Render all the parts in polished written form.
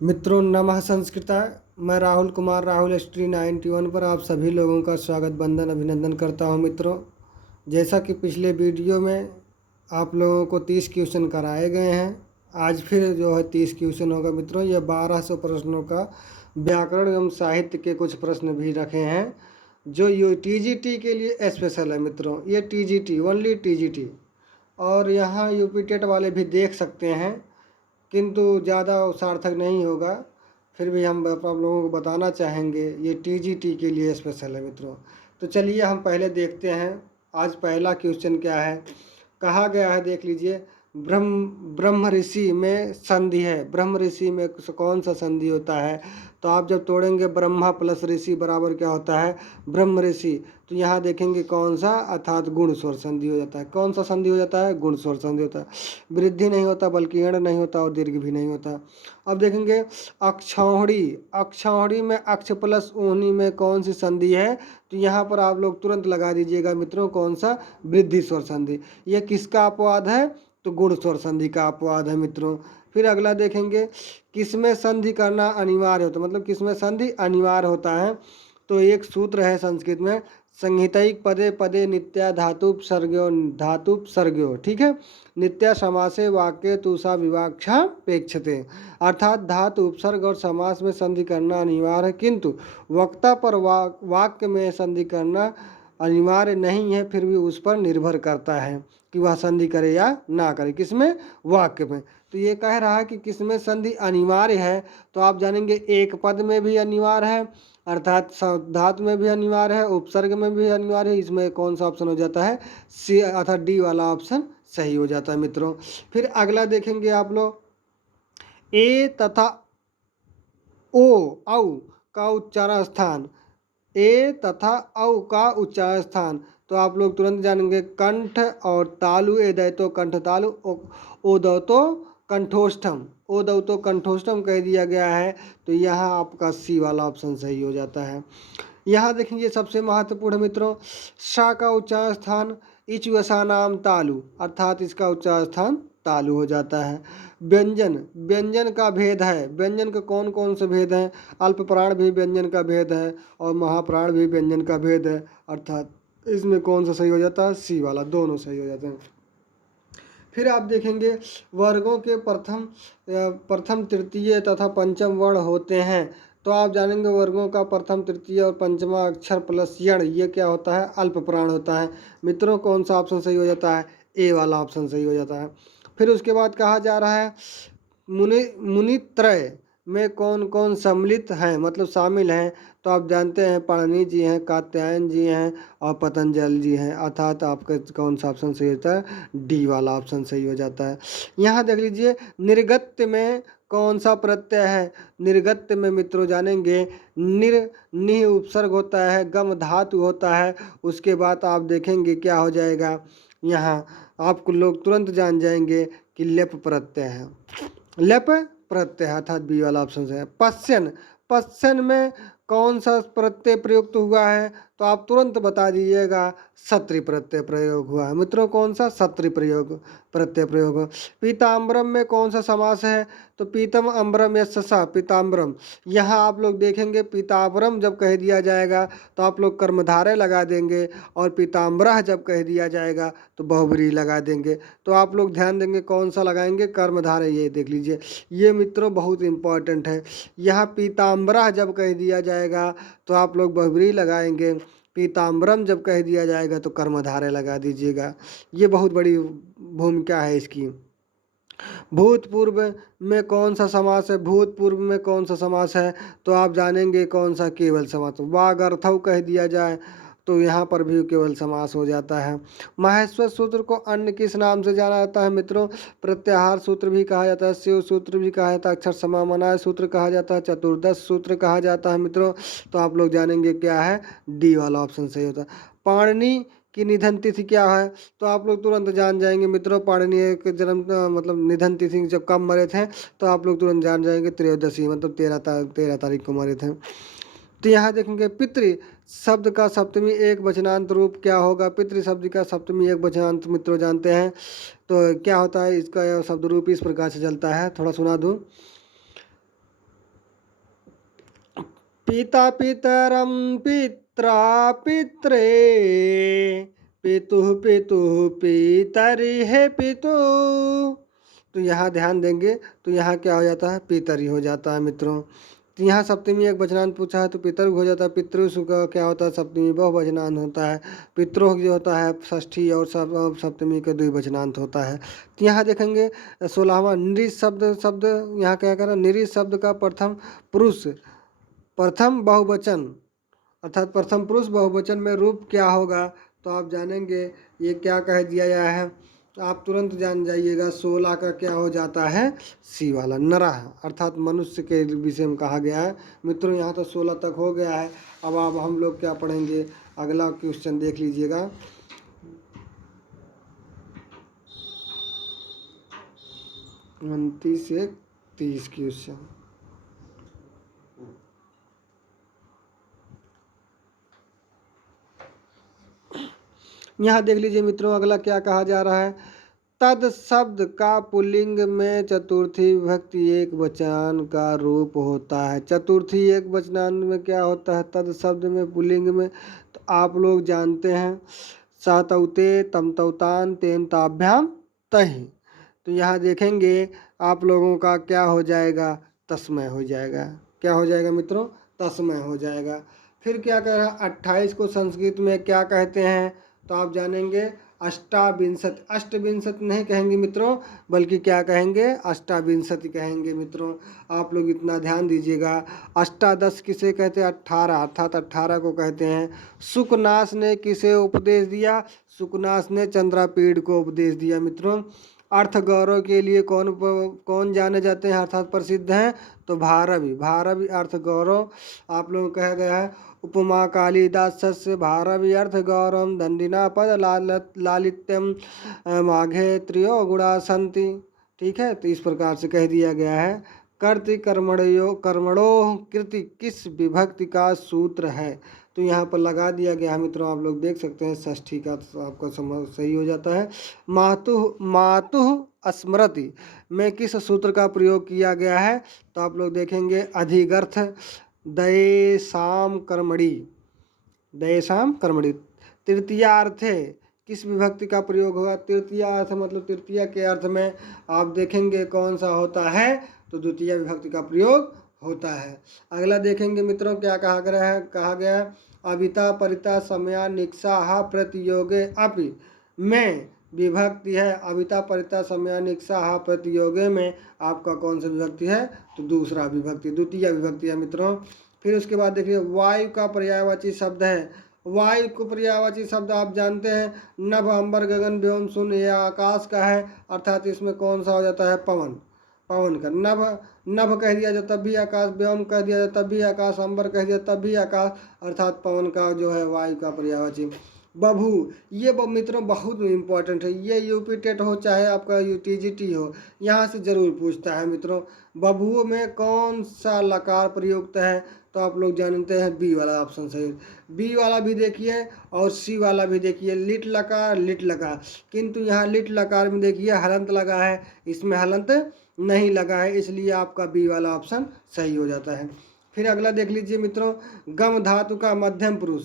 मित्रों नमः संस्कृताय। मैं राहुल कुमार राहुल हिस्ट्री 91 पर आप सभी लोगों का स्वागत बंदन अभिनंदन करता हूं। मित्रों, जैसा कि पिछले वीडियो में आप लोगों को 30 क्वेश्चन कराए गए हैं, आज फिर जो है 30 क्वेश्चन होगा। मित्रों, यह 1200 प्रश्नों का व्याकरण एवं साहित्य के कुछ प्रश्न भी रखे हैं जो यू टीजीटी के लिए स्पेशल है। मित्रों, ये टीजीटी ओनली टीजीटी, और यहाँ यूपी टेट वाले भी देख सकते हैं, किंतु ज़्यादा सार्थक नहीं होगा। फिर भी हम आप लोगों को बताना चाहेंगे, ये टीजीटी के लिए स्पेशल है। मित्रों, तो चलिए हम पहले देखते हैं आज पहला क्वेश्चन क्या है। कहा गया है, देख लीजिए, ब्रह्म ऋषि में संधि है। ब्रह्म ऋषि में कौन सा संधि होता है? तो आप जब तोड़ेंगे ब्रह्मा प्लस ऋषि बराबर क्या होता है? ब्रह्म ऋषि। तो यहाँ देखेंगे कौन सा, अर्थात गुण स्वर संधि हो जाता है। कौन सा संधि हो जाता है? गुण स्वर संधि होता है। वृद्धि नहीं होता, बल्कि एण नहीं होता और दीर्घ भी नहीं होता। अब देखेंगे अक्षौहिणी। अक्षौहिणी में अक्ष प्लस ऊहनी में कौन सी संधि है? तो यहाँ पर आप लोग तुरंत लगा दीजिएगा मित्रों, कौन सा? वृद्धि स्वर संधि। यह किसका अपवाद है? तो गुण स्वर संधि का अपवाद है। मित्रों, फिर अगला देखेंगे, किसमें संधि करना अनिवार्य होता है, मतलब किसमें संधि अनिवार्य होता है? तो एक सूत्र है संस्कृत में, संहितैक पदे पदे नित्या धातुपसर्गयो। ठीक है, नित्या समासे वाक्य तुषा विवाक्षा पेक्षते। अर्थात धातु उपसर्ग और समास में संधि करना अनिवार्य है, किंतु वक्ता पर वाक्य में संधि करना अनिवार्य नहीं है। फिर भी उस पर निर्भर करता है कि वह संधि करे या ना करे। किसमें? वाक्य में। तो ये कह रहा है कि किसमें संधि अनिवार्य है, तो आप जानेंगे एक पद में भी अनिवार्य है, अर्थात धातु में भी अनिवार्य है, उपसर्ग में भी अनिवार्य है। इसमें कौन सा ऑप्शन हो जाता है? सी अर्थात डी वाला ऑप्शन सही हो जाता है। मित्रों, फिर अगला देखेंगे आप लोग, ए तथा ओ औ का उच्चारण स्थान। ए तथा औ का उच्चारण स्थान, तो आप लोग तुरंत जानेंगे कंठ और तालु। ए दैतो कंठ तालु, ओ दौतो कंठोष्ठम। ओ दौतो कंठोष्ठम कह दिया गया है, तो यहाँ आपका सी वाला ऑप्शन सही हो जाता है। यहाँ देखेंगे सबसे महत्वपूर्ण मित्रों, सा का उच्चारण स्थान इचुसा नाम तालु, अर्थात इसका उच्चारण स्थान तालु हो जाता है। व्यंजन, व्यंजन का भेद है। व्यंजन का कौन कौन से भेद हैं? अल्प प्राण भी व्यंजन का भेद है और महाप्राण भी व्यंजन का भेद है, अर्थात इसमें कौन सा सही हो जाता है? सी वाला, दोनों सही हो जाते हैं। फिर आप देखेंगे वर्गों के प्रथम तृतीय तथा पंचम वर्ण होते हैं, तो आप जानेंगे वर्गों का प्रथम तृतीय और पंचमा अक्षर प्लस यण, ये क्या होता है? अल्प प्राण होता है। मित्रों, कौन सा ऑप्शन सही हो जाता है? ए वाला ऑप्शन सही हो जाता है। फिर उसके बाद कहा जा रहा है, मुनित्रय में कौन कौन सम्मिलित हैं, मतलब शामिल हैं? तो आप जानते हैं पाणिनि जी हैं, कात्यायन जी हैं और पतंजलि जी हैं, अर्थात आपका कौन सा ऑप्शन सही होता है? डी वाला ऑप्शन सही हो जाता है। यहाँ देख लीजिए, निर्गत्य में कौन सा प्रत्यय है? निर्गत्य में मित्रों जानेंगे निह उपसर्ग होता है, गम धातु होता है। उसके बाद आप देखेंगे क्या हो जाएगा, यहाँ आपको लोग तुरंत जान जाएंगे कि लेप प्रत्यय है। लेप प्रत्यय अर्थात बी वाला ऑप्शन है। पश्चन, पश्चन में कौन सा प्रत्यय प्रयुक्त हुआ है? तो आप तुरंत बता दीजिएगा, सत्री प्रत्यय प्रयोग हुआ है। मित्रों, कौन सा? सत्री प्रत्यय प्रयोग। पीताम्बरम में कौन सा समास है? तो पीतम अम्बरम यस्सा पीताम्बरम। यहाँ आप लोग देखेंगे पीताम्बरम जब कह दिया जाएगा तो आप लोग कर्मधारय लगा देंगे, और पीताम्बरः जब कह दिया जाएगा तो बहुब्रीहि लगा देंगे। तो आप लोग ध्यान देंगे कौन सा लगाएंगे? कर्मधारय। ये देख लीजिए, ये मित्रों बहुत इंपॉर्टेंट है। यहाँ पीताम्बरः जब कह दिया जाएगा तो आप लोग बहुब्रीहि लगाएंगे, पीताम्बरम जब कह दिया जाएगा तो कर्मधारय लगा दीजिएगा। ये बहुत बड़ी भूमिका है इसकी। भूतपूर्व में कौन सा समास है? भूतपूर्व में कौन सा समास है? तो आप जानेंगे कौन सा? केवल समास। वागर्थव कह दिया जाए तो यहाँ पर भी केवल समास हो जाता है। माहेश्वर सूत्र को अन्य किस नाम से जाना जाता है? मित्रों, प्रत्याहार सूत्र भी कहा जाता है, शिव सूत्र भी कहा जाता है, अक्षर समामनाय सूत्र कहा जाता है, चतुर्दश सूत्र कहा जाता है। मित्रों, तो आप लोग जानेंगे क्या है? डी वाला ऑप्शन सही होता है। पाणिनि की निधन तिथि क्या है? तो आप लोग तुरंत जान जाएंगे मित्रों, पाणिनि के जन्म मतलब निधन तिथि जब कब मरे थे, तो आप लोग तुरंत जान जाएंगे त्रयोदशी, मतलब 13 तारीख को मरे थे। तो यहाँ देखेंगे पितृ शब्द का सप्तमी एक वचनांत रूप क्या होगा? पितृ शब्द का सप्तमी एक वचनांत मित्रों जानते हैं तो क्या होता है? इसका शब्द रूप इस प्रकार से चलता है, थोड़ा सुना दूँ। पिता पितरं पित्रा पित्रे पितुः पितुः पितरिः पितुः। तो यहाँ ध्यान देंगे तो यहाँ क्या हो जाता है, पितरी हो जाता है मित्रों। तो यहाँ सप्तमी एक वचनांत पूछा है तो पितर हो जाता है। पितृसु का क्या होता है, सप्तमी बहुवचनांत होता है। पितरों जो होता है षष्ठी और सप्तमी का द्विवचनांत होता है। तो यहाँ देखेंगे 16वां नृ शब्द यहाँ क्या करें, नृ शब्द का प्रथम पुरुष प्रथम बहुवचन अर्थात प्रथम पुरुष बहुवचन में रूप क्या होगा, तो आप जानेंगे ये क्या कह दिया गया है, तो आप तुरंत जान जाइएगा। 16 का क्या हो जाता है, सी वाला नरः अर्थात मनुष्य के विषय में कहा गया है। मित्रों यहाँ तो 16 तक हो गया है। अब हम लोग क्या पढ़ेंगे, अगला क्वेश्चन देख लीजिएगा। 29 से 30 क्वेश्चन। यहाँ देख लीजिए मित्रों, अगला क्या कहा जा रहा है, तद शब्द का पुल्लिंग में चतुर्थी विभक्ति एक वचन का रूप होता है। चतुर्थी एक वचनांत में क्या होता है, तद शब्द में पुल्लिंग में, तो आप लोग जानते हैं सातौते तमतौतान तेन ताभ्याम तहि। तो यहाँ देखेंगे आप लोगों का क्या हो जाएगा, तस्मय हो जाएगा। क्या हो जाएगा मित्रों, तस्मय हो जाएगा। फिर क्या कह रहा है, 28 को संस्कृत में क्या कहते हैं, तो आप जानेंगे अष्टाविंशति। अष्टविंशति नहीं कहेंगे मित्रों, बल्कि क्या कहेंगे, अष्टाविंशति कहेंगे मित्रों। आप लोग इतना ध्यान दीजिएगा। अष्टादश किसे कहते हैं, 18 अर्थात 18 को कहते हैं। सुकनास ने किसे उपदेश दिया, सुकनास ने चंद्रापीड़ को उपदेश दिया मित्रों। अर्थ गौरव के लिए कौन जाने जाते हैं अर्थात प्रसिद्ध हैं, तो भारवी। भारवी अर्थ गौरव आप लोगों को कहा गया है। उपमा कालिदासस्य भारवी अर्थ गौरव दंडिना पद लालित्यम माघे त्रियो गुणा संति। ठीक है, तो इस प्रकार से कह दिया गया है। कर्ति कर्मणो कृति किस विभक्ति का सूत्र है, तो यहाँ पर लगा दिया गया है मित्रों। आप लोग देख सकते हैं षष्ठी का तो आपका समझ सही हो जाता है। मातुः स्मृति में किस सूत्र का प्रयोग किया गया है, तो आप लोग देखेंगे अधिगर्थ दयेसाम कर्मणि। दयेसाम कर्मणि तृतीयार्थे किस विभक्ति का प्रयोग होगा, तृतीय अर्थ मतलब तृतीय के अर्थ में आप देखेंगे कौन सा होता है, तो द्वितीय विभक्ति का प्रयोग होता है। अगला देखेंगे मित्रों क्या कहा गया है, अविता परिता समया निक्षा प्रतियोगे अपि में विभक्ति है। अविता परिता समया निक्षा प्रतियोगे में आपका कौन सा विभक्ति है, तो दूसरा विभक्ति, द्वितीय विभक्ति है मित्रों। फिर उसके बाद देखिए वायु का पर्यायवाची शब्द है। वायु को पर्यायवाची शब्द आप जानते हैं, नभ अंबर गगन व्योम शून्य, यह आकाश का है अर्थात इसमें कौन सा हो जाता है, पवन। पवन का नभ कह दिया जाए तब भी आकाश, व्योम कह दिया जाए तब भी आकाश, अंबर कह दिया तब भी आकाश अर्थात पवन का जो है वायु का पर्यायवाची। बभू, ये मित्रों बहुत इम्पोर्टेंट है। ये यूपी टेट हो चाहे आपका यूटीजीटी हो, यहाँ से जरूर पूछता है मित्रों। बभू में कौन सा लकार प्रयुक्त है, तो आप लोग जानते हैं बी वाला ऑप्शन सही। बी वाला भी देखिए और सी वाला भी देखिए, लिट लकार। किंतु यहाँ लिट लकार में देखिए हलंत लगा है, इसमें हलंत नहीं लगा है, इसलिए आपका बी वाला ऑप्शन सही हो जाता है। फिर अगला देख लीजिए मित्रों, गम धातु का मध्यम पुरुष।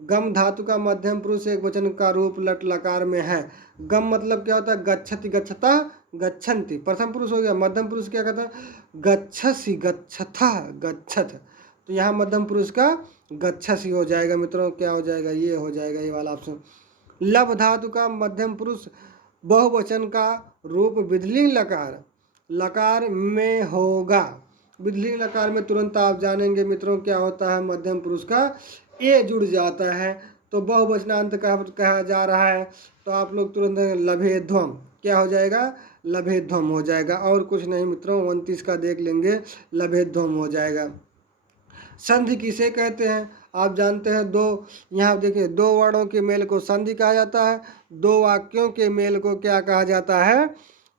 गम धातु का मध्यम पुरुष एक वचन का रूप लट लकार में है। गम मतलब क्या होता है, गच्छति गच्छता गच्छन्ति, प्रथम पुरुष हो गया। मध्यम पुरुष क्या कहता है, गच्छसि गच्छथा गच्छत, तो यहाँ मध्यम पुरुष का गच्छसि हो जाएगा मित्रों। क्या हो जाएगा, ये हो जाएगा ये वाला ऑप्शन। लभ धातु का मध्यम पुरुष बहुवचन का रूप विधिलिंग लकार में होगा। विधिलिंग लकार में तुरंत आप जानेंगे मित्रों क्या होता है, मध्यम पुरुष का ए जुड़ जाता है, तो बहुवचनांत कहा जा रहा है, तो आप लोग तुरंत लभेध्वम, क्या हो जाएगा, लभेध्वम हो जाएगा। और कुछ नहीं मित्रों, 29 का देख लेंगे, लभेध्वम हो जाएगा। संधि किसे कहते हैं, आप जानते हैं, दो, यहाँ देखिए दो वर्णों के मेल को संधि कहा जाता है। दो वाक्यों के मेल को क्या कहा जाता है,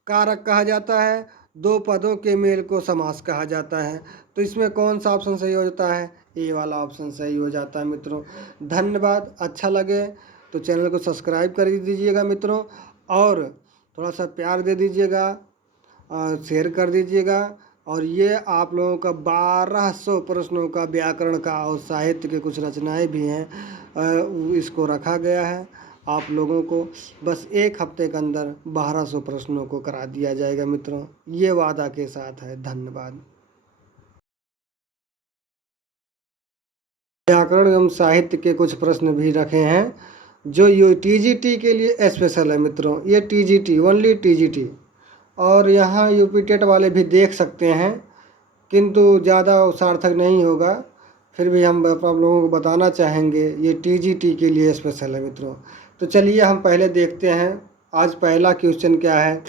कारक कहा जाता है। दो पदों के मेल को समास कहा जाता है। तो इसमें कौन सा ऑप्शन सही हो जाता है, ए वाला ऑप्शन सही हो जाता है मित्रों। धन्यवाद। अच्छा लगे तो चैनल को सब्सक्राइब कर दीजिएगा मित्रों, और थोड़ा सा प्यार दे दीजिएगा, शेयर कर दीजिएगा, और ये आप लोगों का 1200 प्रश्नों का व्याकरण का और साहित्य के कुछ रचनाएं भी हैं। इसको रखा गया है आप लोगों को बस एक हफ्ते के अंदर 1200 प्रश्नों को करा दिया जाएगा मित्रों, ये वादा के साथ है। धन्यवाद। व्याकरण एवं साहित्य के कुछ प्रश्न भी रखे हैं जो ये टीजीटी के लिए स्पेशल है मित्रों, ये टीजीटी ओनली टीजीटी। और यहाँ यूपी टेट वाले भी देख सकते हैं किंतु ज़्यादा सार्थक नहीं होगा, फिर भी हम आप लोगों को बताना चाहेंगे ये टीजीटी के लिए स्पेशल है मित्रों। तो चलिए हम पहले देखते हैं आज पहला क्वेश्चन क्या है।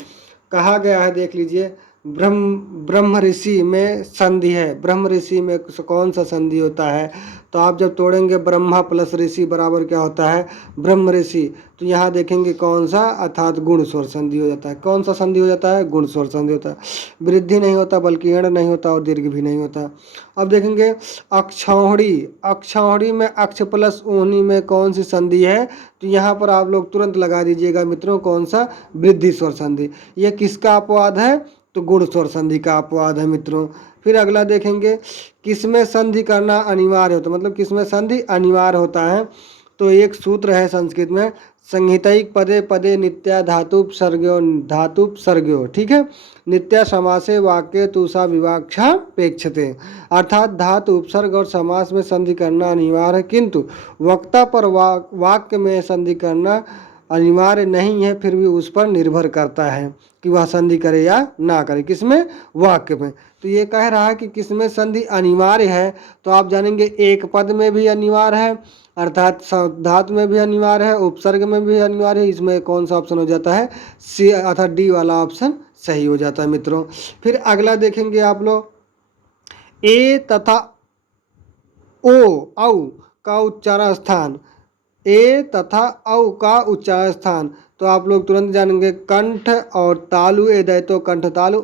कहा गया है, देख लीजिए, ब्रह्म ऋषि में संधि है। ब्रह्म ऋषि में कौन सा संधि होता है? तो आप जब तोड़ेंगे ब्रह्मा प्लस ऋषि बराबर क्या होता है? ब्रह्म ऋषि। तो यहाँ देखेंगे कौन सा, अर्थात गुण स्वर संधि हो जाता है। कौन सा संधि हो जाता है? गुण स्वर संधि होता है। वृद्धि नहीं होता बल्कि एण नहीं होता और दीर्घ भी नहीं होता। अब देखेंगे अक्षौहिणी। अक्षौहिणी में अक्ष प्लस ऊहनी में कौन सी संधि है? तो यहाँ पर आप लोग तुरंत लगा दीजिएगा मित्रों, कौन सा? वृद्धि स्वर संधि। यह किसका अपवाद है? तो गुण स्वर संधि का अपवाद है मित्रों। फिर अगला देखेंगे, किसमें संधि करना अनिवार्य होता है, मतलब किसमें संधि अनिवार्य होता है? तो एक सूत्र है संस्कृत में, संहितैक पदे पदे नित्या धातुपसर्ग्यो, ठीक है। नित्या समासे वाक्य तुषा विवाक्षा पेक्षते, अर्थात धातु उपसर्ग और समास में संधि करना अनिवार्य है, किंतु वक्ता पर वाक्य में संधि करना अनिवार्य नहीं है, फिर भी उस पर निर्भर करता है कि वह संधि करे या ना करे। किसमें? वाक्य में। तो ये कह रहा है कि किसमें संधि अनिवार्य है, तो आप जानेंगे एक पद में भी अनिवार्य है, अर्थात धातु में भी अनिवार्य है, उपसर्ग में भी अनिवार्य है। इसमें कौन सा ऑप्शन हो जाता है? सी अर्थात डी वाला ऑप्शन सही हो जाता है मित्रों। फिर अगला देखेंगे आप लोग, ए तथा ओ औ का उच्चारण स्थान। ए तथा औ का उच्चारण स्थान, तो आप लोग तुरंत जानेंगे कंठ और तालु। ए दैतो कंठ तालु,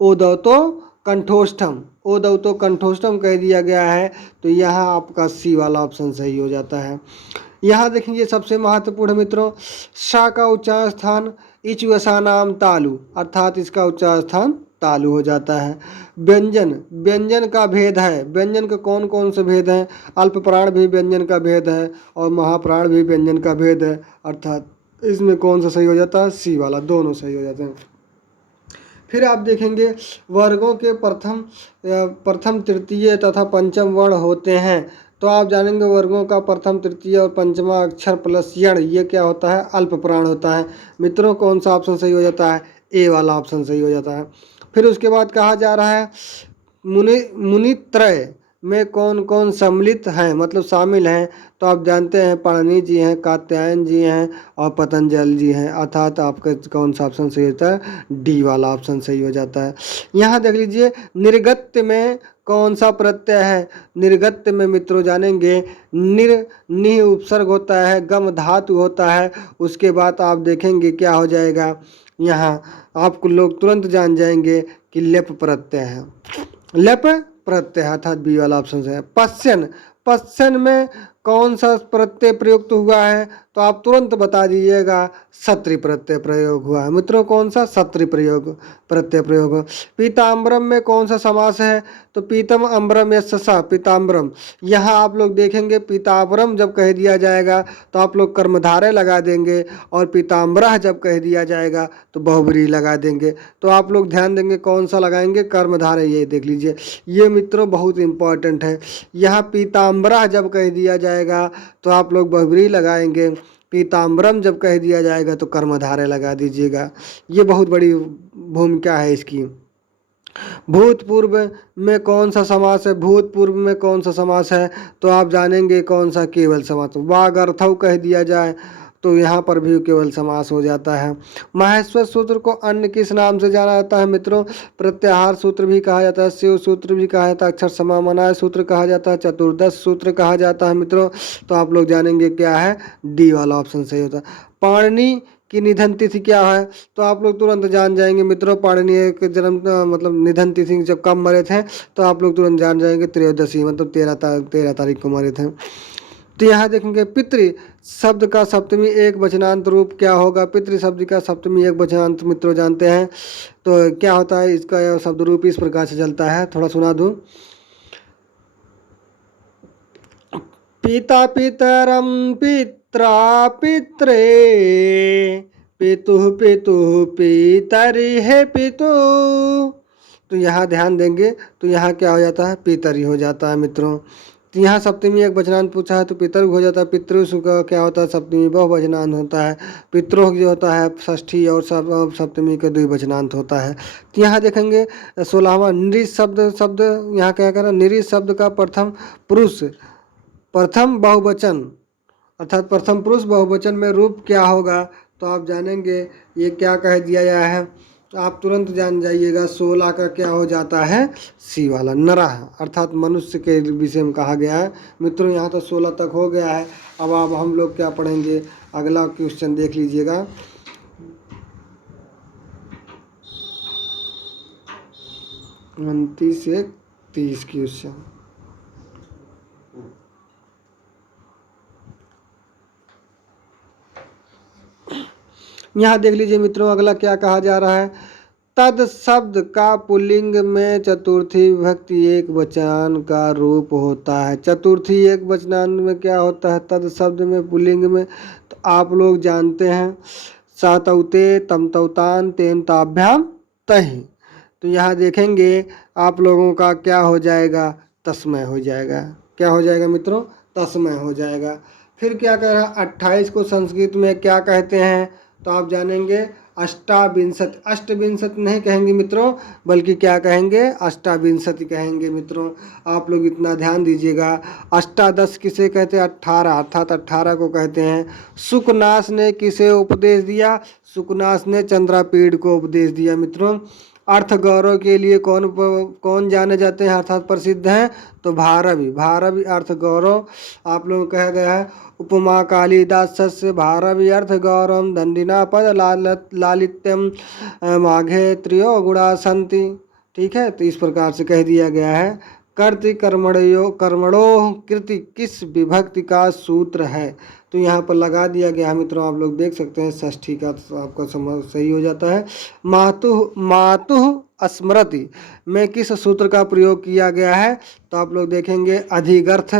ओ दौतो कंठोष्ठम, ओ दौतो कंठोष्ठम कह दिया गया है। तो यहाँ आपका सी वाला ऑप्शन सही हो जाता है। यहाँ देखेंगे सबसे महत्वपूर्ण मित्रों, सा का उच्चारण स्थान इचवसा नाम तालु, अर्थात इसका उच्चारण स्थान तालु हो जाता है। व्यंजन, व्यंजन का भेद है। व्यंजन के कौन कौन से भेद हैं? अल्प प्राण भी व्यंजन का भेद है और महाप्राण भी व्यंजन का भेद है, अर्थात इसमें कौन सा सही हो जाता है? सी वाला, दोनों सही हो जाते हैं। फिर आप देखेंगे वर्गों के प्रथम तृतीय तथा पंचम वर्ण होते हैं। तो आप जानेंगे वर्गों का प्रथम तृतीय और पंचमा अक्षर प्लस यण, ये क्या होता है? अल्प प्राण होता है मित्रों। कौन सा ऑप्शन सही हो जाता है? ए वाला ऑप्शन सही हो जाता है। फिर उसके बाद कहा जा रहा है मुनित्रय में कौन कौन सम्मिलित हैं, मतलब शामिल हैं? तो आप जानते हैं पाणिनि जी हैं, कात्यायन जी हैं और पतंजलि जी हैं, अर्थात आपका कौन सा ऑप्शन सही होता है? डी वाला ऑप्शन सही हो जाता है। यहाँ देख लीजिए, निर्गत्य में कौन सा प्रत्यय है? निर्गत्य में मित्रों जानेंगे निह उपसर्ग होता है, गम धातु होता है। उसके बाद आप देखेंगे क्या हो जाएगा, यहाँ आपको लोग तुरंत जान जाएंगे कि लेप प्रत्यय है। लेप प्रत्यय अर्थात बी वाला ऑप्शन है। पश्चन, पश्चन में कौन सा प्रत्यय प्रयुक्त हुआ है? तो आप तुरंत बता दीजिएगा, सत्री प्रत्यय प्रयोग हुआ है मित्रों। कौन सा? सत्री प्रत्यय प्रयोग। पीताम्बरम में कौन सा समास है? तो पीतम अम्बरम यस्सा पीताम्बरम। यहाँ आप लोग देखेंगे पीताम्बरम जब कह दिया जाएगा तो आप लोग कर्मधारय लगा देंगे, और पीताम्बरः जब कह दिया जाएगा तो बहुब्रीहि लगा देंगे। तो आप लोग ध्यान देंगे कौन सा लगाएंगे? कर्मधारय। ये देख लीजिए, ये मित्रों बहुत इंपॉर्टेंट है। यहाँ पीताम्बरः जब कह दिया जाएगा तो आप लोग बहुब्रीहि लगाएंगे, पीताम्बरम जब कह दिया जाएगा तो कर्मधारय लगा दीजिएगा। ये बहुत बड़ी भूमिका है इसकी। भूतपूर्व में कौन सा समास है? भूतपूर्व में कौन सा समास है? तो आप जानेंगे कौन सा? केवल समास। वागर्थौ कह दिया जाए तो यहाँ पर भी केवल समास हो जाता है। माहेश्वर सूत्र को अन्य किस नाम से जाना जाता है मित्रों? प्रत्याहार सूत्र भी कहा जाता है, शिव सूत्र भी कहा जाता है, अक्षर समामनाय सूत्र कहा जाता है, चतुर्दश सूत्र कहा जाता है मित्रों। तो आप लोग जानेंगे क्या है? डी वाला ऑप्शन सही होता है। पाणिनि की निधन तिथि क्या है? तो आप लोग तुरंत जान जाएंगे मित्रों, पाणिनि के जन्म मतलब निधन तिथि जब कब मरे थे तो आप लोग तुरंत जान जाएंगे, त्रयोदशी मतलब 13 तारीख को मरे थे। तो यहाँ देखेंगे पितृ शब्द का सप्तमी एक वचनांत रूप क्या होगा। पितृ शब्द का सप्तमी एक वचनांत मित्रों जानते हैं तो क्या होता है, इसका शब्द रूप इस प्रकार से चलता है, थोड़ा सुना दूं। पिता पितरम पित्रा पित्रे पितुः पितुः पितरि है पितु। तो यहाँ ध्यान देंगे तो यहाँ क्या हो जाता है, पितरि हो जाता है मित्रों। तो यहाँ सप्तमी एक वचनांत पूछा है तो पितृ हो जाता है। पितृ का क्या होता है, सप्तमी बहुवचनांत होता है। पितरों जो होता है षष्ठी और सप्तमी का द्विवचनांत होता है। तो यहाँ देखेंगे 16वां निरीश शब्द यहाँ क्या कह रहा है, निरीश शब्द का प्रथम पुरुष प्रथम बहुवचन अर्थात प्रथम पुरुष बहुवचन में रूप क्या होगा, तो आप जानेंगे ये क्या कह दिया गया है, आप तुरंत जान जाइएगा। 16 का क्या हो जाता है, सी वाला नरः अर्थात मनुष्य के विषय में कहा गया है। मित्रों यहाँ तो 16 तक हो गया है। अब हम लोग क्या पढ़ेंगे, अगला क्वेश्चन देख लीजिएगा। 29 से 30 क्वेश्चन। यहाँ देख लीजिए मित्रों, अगला क्या कहा जा रहा है, तद शब्द का पुल्लिंग में चतुर्थी विभक्ति एक वचन का रूप होता है। चतुर्थी एक वचनांत में क्या होता है, तद शब्द में पुल्लिंग में, तो आप लोग जानते हैं सातौते तमतौतान तेन ताभ्याम तहि। तो यहाँ देखेंगे आप लोगों का क्या हो जाएगा, तस्मय हो जाएगा। क्या हो जाएगा मित्रों, तस्मय हो जाएगा। फिर क्या कह रहा है, 28 को संस्कृत में क्या कहते हैं, तो आप जानेंगे अष्टाविंशति। अष्टविंशति नहीं कहेंगे मित्रों, बल्कि क्या कहेंगे, अष्टाविंशति कहेंगे मित्रों। आप लोग इतना ध्यान दीजिएगा। अष्टादश किसे कहते हैं, 18 अर्थात 18 को कहते हैं। सुकनास ने किसे उपदेश दिया, सुकनास ने चंद्रापीड़ को उपदेश दिया मित्रों। अर्थ गौरव के लिए कौन जाने जाते हैं अर्थात प्रसिद्ध हैं, तो भारवी। भारवी अर्थ गौरव आप लोगों को कहा गया है। उपमा कालिदास भारवी अर्थ गौरव दंडिना पद लालित्यम माघे त्रयो गुणा संति। ठीक है, तो इस प्रकार से कह दिया गया है। कर्ति कर्मणो कृति किस विभक्ति का सूत्र है, तो यहाँ पर लगा दिया गया है मित्रों। आप लोग देख सकते हैं षष्ठी का तो आपका समझ सही हो जाता है। मातुः स्मृति में किस सूत्र का प्रयोग किया गया है, तो आप लोग देखेंगे अधिगर्थ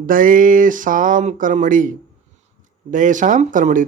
दयेसाम कर्मणि। दयेसाम कर्मणि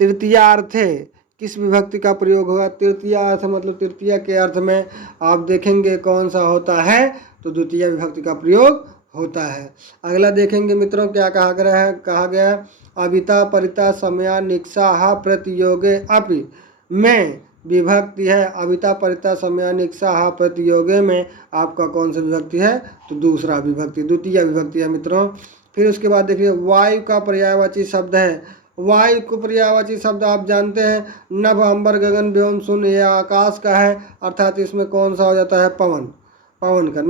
तृतीयार्थे किस विभक्ति का प्रयोग होगा, तृतीया अर्थ मतलब तृतीया के अर्थ में आप देखेंगे कौन सा होता है, तो द्वितीय विभक्ति का प्रयोग होता है। अगला देखेंगे मित्रों क्या कहा गया है, अविता परिता समया निक्षा प्रतियोगे अपि में विभक्ति है। अविता परिता समया निक्षा प्रतियोगे में आपका कौन सा विभक्ति है, तो दूसरा विभक्ति, द्वितीय विभक्ति है मित्रों। फिर उसके बाद देखिए वायु का पर्यायवाची शब्द है। वायु को पर्यायवाची शब्द आप जानते हैं, नभ अंबर गगन व्योम शून्य, यह आकाश का है अर्थात इसमें कौन सा हो जाता है, पवन। पवन का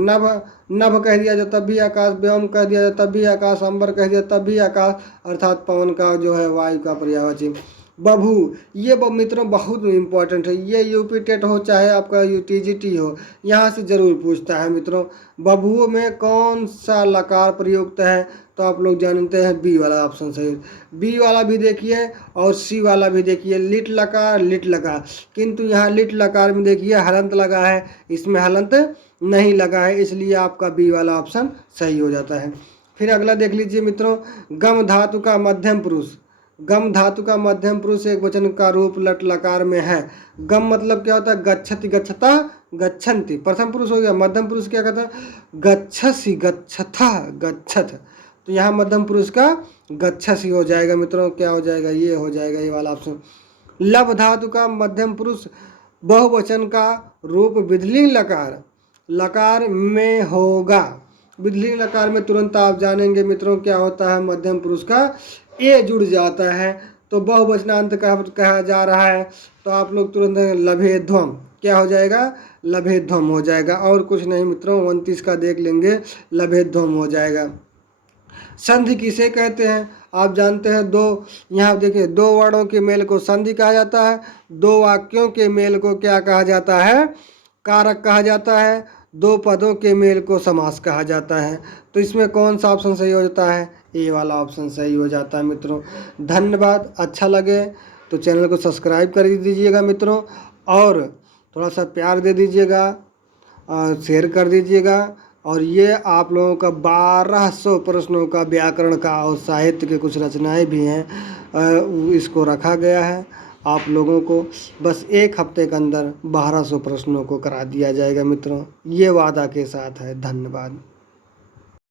नभ कह दिया जाए तब भी आकाश, व्योम कह दिया जाए तब भी आकाश, अंबर कह दिया तब भी आकाश अर्थात पवन का जो है वायु का पर्यायवाची। बभू, ये मित्रों बहुत इम्पोर्टेंट है, ये यूपी टेट हो चाहे आपका यूटीजीटी हो, यहाँ से जरूर पूछता है मित्रों। बभू में कौन सा लकार प्रयुक्त है, तो आप लोग जानते हैं बी वाला ऑप्शन सही। बी वाला भी देखिए और सी वाला भी देखिए, लिट लकार, किंतु यहाँ लिट लकार में देखिए हलंत लगा है, इसमें हलंत नहीं लगा है, इसलिए आपका बी वाला ऑप्शन सही हो जाता है। फिर अगला देख लीजिए मित्रों, गम धातु का मध्यम पुरुष। गम धातु का मध्यम पुरुष एक वचन का रूप लट लकार में है। गम मतलब क्या होता है, गच्छति गच्छता गच्छन्ति, प्रथम पुरुष हो गया। मध्यम पुरुष क्या कहता है, गच्छसि गच्छथा गच्छत, तो यहाँ मध्यम पुरुष का गच्छसि हो जाएगा मित्रों। क्या हो जाएगा, ये हो जाएगा ये वाला ऑप्शन। लभ धातु का मध्यम पुरुष बहुवचन का रूप विधिलिंग लकार लकार में होगा। विधिलिंग लकार में तुरंत आप जानेंगे मित्रों क्या होता है, मध्यम पुरुष का ए जुड़ जाता है, तो बहुवचनांत कहा जा रहा है, तो आप लोग तुरंत लभेध्वम, क्या हो जाएगा, लभेध्वम हो जाएगा, और कुछ नहीं मित्रों। 29 का देख लेंगे, लभेध्वम हो जाएगा। संधि किसे कहते हैं, आप जानते हैं, दो, यहाँ देखिए दो वर्णों के मेल को संधि कहा जाता है, दो वाक्यों के मेल को क्या कहा जाता है, कारक कहा जाता है, दो पदों के मेल को समास कहा जाता है। तो इसमें कौन सा ऑप्शन सही हो जाता है? ए वाला ऑप्शन सही हो जाता है मित्रों। धन्यवाद। अच्छा लगे तो चैनल को सब्सक्राइब कर दीजिएगा मित्रों, और थोड़ा सा प्यार दे दीजिएगा, शेयर कर दीजिएगा। और ये आप लोगों का 1200 प्रश्नों का व्याकरण का और साहित्य के कुछ रचनाएं भी हैं, इसको रखा गया है। आप लोगों को बस एक हफ्ते के अंदर 1200 प्रश्नों को करा दिया जाएगा मित्रों, ये वादा के साथ है। धन्यवाद।